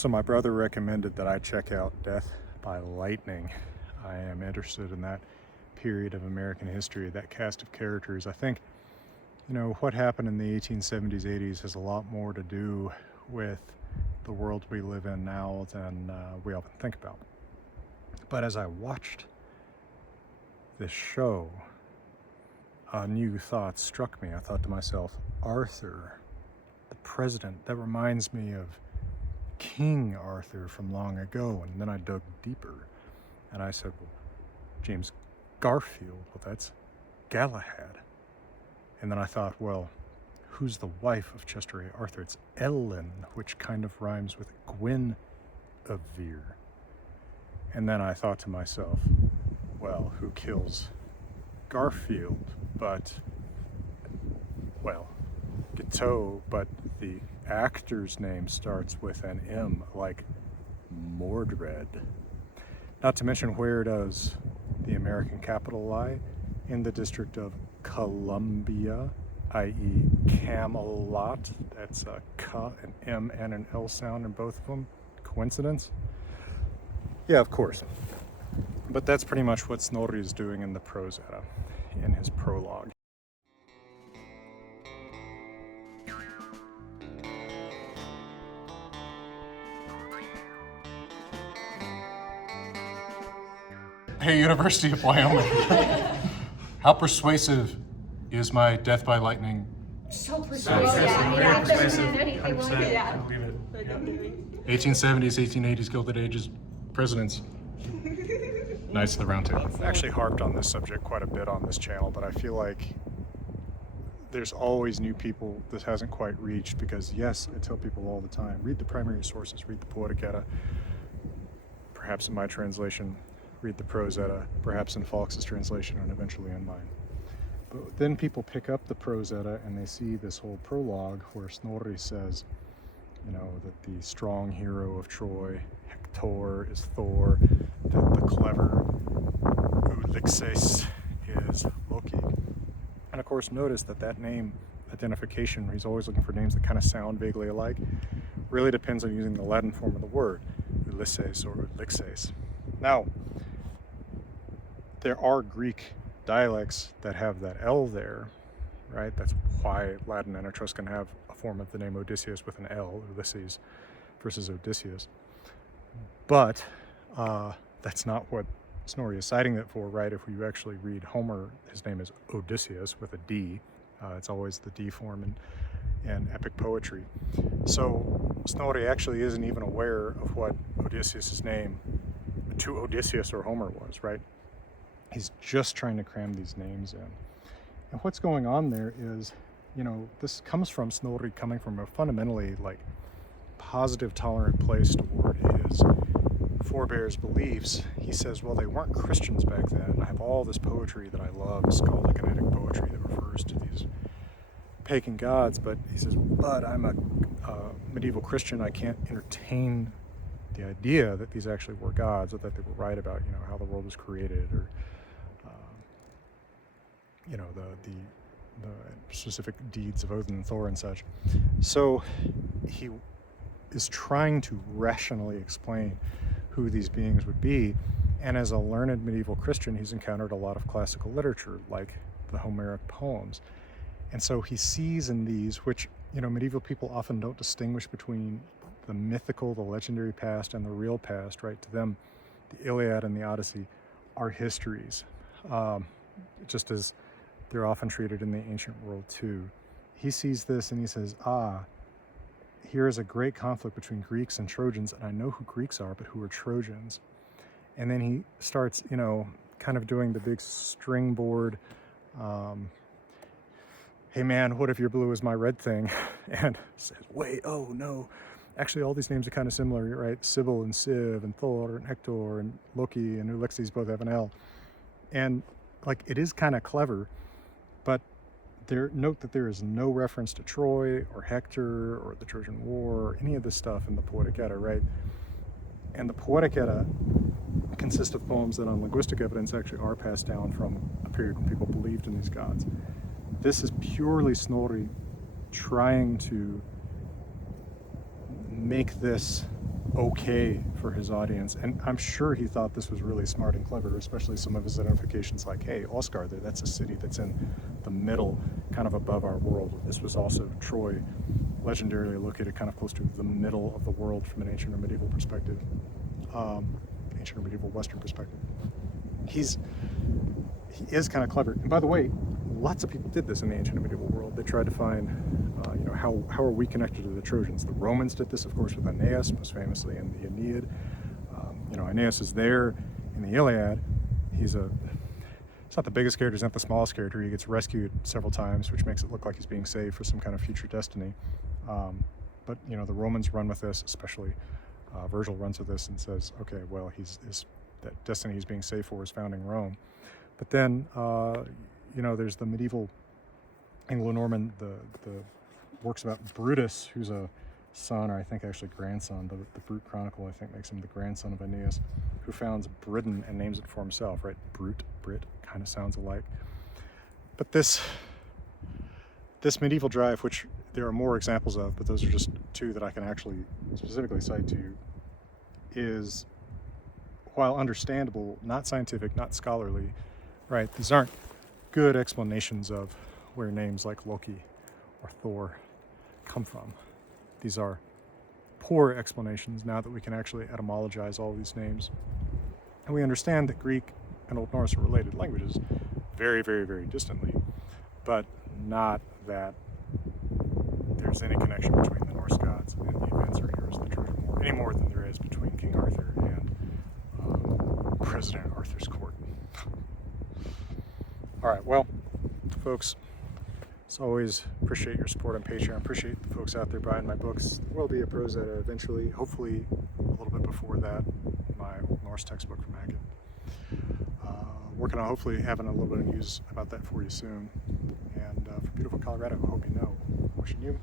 So my brother recommended that I check out Death by Lightning. I am interested in that period of American history, that cast of characters. I think, you know, what happened in the 1870s, 80s has a lot more to do with the world we live in now than we often think about. But as I watched this show, a new thought struck me. I thought to myself, Arthur, the president, that reminds me of King Arthur from long ago. And then I dug deeper and I said, well, James Garfield, well, that's Galahad. And then I thought, well, who's the wife of Chester A. Arthur? It's Ellen, which kind of rhymes with Guinevere. And then I thought to myself, well, who kills Garfield? But, well, Guiteau, but the actor's name starts with an M, like Mordred. Not to mention, where does the American capital lie? In the District of Columbia, i.e. Camelot. That's a K, an M, and an L sound in both of them. Coincidence? Yeah, of course. But that's pretty much what Snorri is doing in the Prose Edda, in his prologue. Hey, University of Wyoming. How persuasive is my Death by Lightning? So persuasive. Very persuasive. 100%. Yeah. I believe it. Yeah. 1870s, 1880s, Gilded Ages, presidents. Knights of the Round Table. I've actually harped on this subject quite a bit on this channel, but I feel like there's always new people this hasn't quite reached, because yes, I tell people all the time, read the primary sources, read the Poetic Edda, perhaps in my translation, read the Prose Edda, perhaps in Fawkes's translation, and eventually in mine. But then people pick up the Prose Edda and they see this whole prologue where Snorri says, you know, that the strong hero of Troy, Hector, is Thor, that the clever Odysseus is Loki. And of course, notice that that name identification, he's always looking for names that kind of sound vaguely alike, really depends on using the Latin form of the word, Ulysses or Ulixes. Now, there are Greek dialects that have that L there, right? That's why Latin and Etruscan have a form of the name Odysseus with an L, Ulysses versus Odysseus. But that's not what Snorri is citing it for, right? If you actually read Homer, his name is Odysseus with a D. It's always the D form in epic poetry. So Snorri actually isn't even aware of what Odysseus' name to Odysseus or Homer was, right? He's just trying to cram these names in. And what's going on there is, you know, this comes from Snorri coming from a fundamentally like positive, tolerant place toward his forebears' beliefs. He says, well, they weren't Christians back then. I have all this poetry that I love, skaldic and Eddic poetry that refers to these pagan gods, but he says, but I'm a medieval Christian. I can't entertain the idea that these actually were gods, or that they were right about, you know, how the world was created, or you know, the specific deeds of Odin and Thor and such. So he is trying to rationally explain who these beings would be, and as a learned medieval Christian, he's encountered a lot of classical literature, like the Homeric poems, and so he sees in these, which, you know, medieval people often don't distinguish between the mythical, the legendary past, and the real past, right? To them, the Iliad and the Odyssey are histories, just as they're often treated in the ancient world too. He sees this and he says, here is a great conflict between Greeks and Trojans, and I know who Greeks are, but who are Trojans? And then he starts, you know, kind of doing the big string board, hey man, what if your blue is my red thing? And says, wait, oh no. Actually, all these names are kind of similar, right? Sybil and Siv and Thor and Hector and Loki and Ulysses both have an L. And like, it is kind of clever, but note that there is no reference to Troy or Hector or the Trojan War or any of this stuff in the Poetic Edda, right? And the Poetic Edda consists of poems that on linguistic evidence actually are passed down from a period when people believed in these gods. This is purely Snorri trying to make this okay for his audience. And I'm sure he thought this was really smart and clever, especially some of his identifications like, hey, Osgard, that's a city that's in the middle, kind of above our world. This was also Troy, legendarily located kind of close to the middle of the world from an ancient or medieval perspective, ancient or medieval Western perspective. He is kind of clever. And by the way, lots of people did this in the ancient and medieval world. They tried to find, how are we connected to the Trojans? The Romans did this, of course, with Aeneas, most famously in the Aeneid. Aeneas is there in the Iliad. He's not the biggest character, he's not the smallest character. He gets rescued several times, which makes it look like he's being saved for some kind of future destiny. But the Romans run with this, especially Virgil runs with this and says, okay, well, that destiny he's being saved for is founding Rome. But then, there's the medieval Anglo-Norman, the works about Brutus, who's a son, or I think actually grandson. The Brute Chronicle, I think, makes him the grandson of Aeneas, who founds Britain and names it for himself, right? Brute, Brit, kind of sounds alike. But this medieval drive, which there are more examples of, but those are just two that I can actually specifically cite to you, is, while understandable, not scientific, not scholarly, right? These aren't good explanations of where names like Loki or Thor come from. These are poor explanations now that we can actually etymologize all these names. And we understand that Greek and Old Norse are related languages very, very, very distantly, but not that there's any connection between the Norse gods and the events or heroes of the Trojan War, any more than there is between King Arthur and President Arthur's court. All right, well, folks, as always, appreciate your support on Patreon. Appreciate the folks out there buying my books. There will be a Prose Edda eventually, hopefully a little bit before that, my Old Norse textbook from Hackett. Working on hopefully having a little bit of news about that for you soon. And for beautiful Colorado, I hope you know. Wishing you